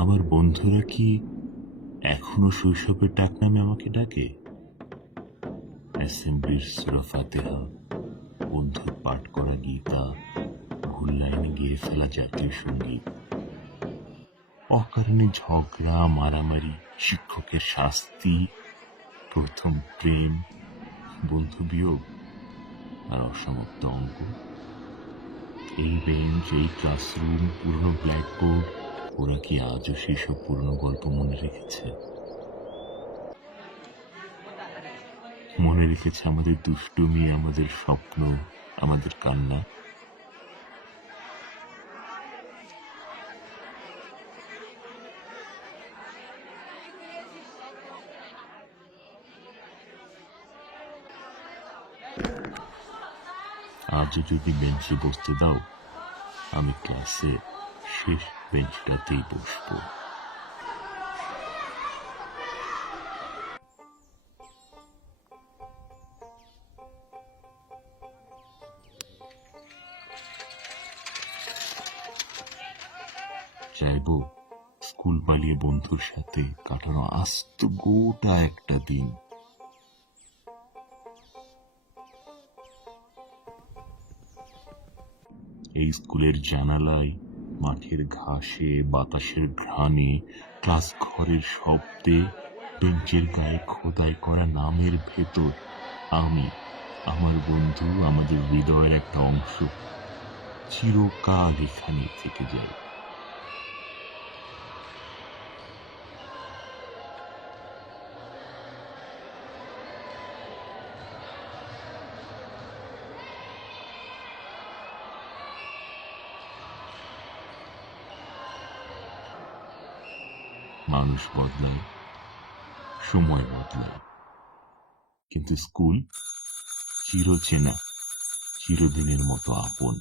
আমার বন্ধুরা কি এখনো শৈশবের ডাক নামে আমাকে ডাকে অ্যাসেম্বলির সুরা বন্ধুর পাঠ করা গীতা ভুল লাইনে গিয়ে ফেলা জাতীয় সঙ্গীত অকারণে ঝগড়া মারামারি শিক্ষকের শাস্তি প্রথম প্রেম বন্ধু বিয়োগ আর অসমাপ্ত অঙ্ক এই বেঞ্চ এই ক্লাসরুম পুরনো ব্ল্যাকবোর্ড ওরা কি আজও সেই সব পুরনো গল্প মনে রেখেছে মনে রেখেছে আমাদের দুষ্টুমি আমাদের স্বপ্ন আমাদের কান্না আজও যদি বেঞ্চে বসতে দাও আমি ক্লাসে শেষ বেঞ্চটাতেই বসব চাইব স্কুল পালিয়ে বন্ধুর সাথে কাটানো আস্ত গোটা একটা দিন এই স্কুলের জানালায় মাঠের ঘাসে বাতাসের ঘ্রাণে ক্লাস ঘরের শব্দে বেঞ্চের গায়ে খোদাই করা নামের ভেতর আমি আমার বন্ধু আমাদের হৃদয়ের একটা অংশ চিরকাল এখানে থেকে যায় মানুষ বদলায় সময় বদলায় কিন্তু স্কুল চিরচেনা চিরদিনের মতো আপন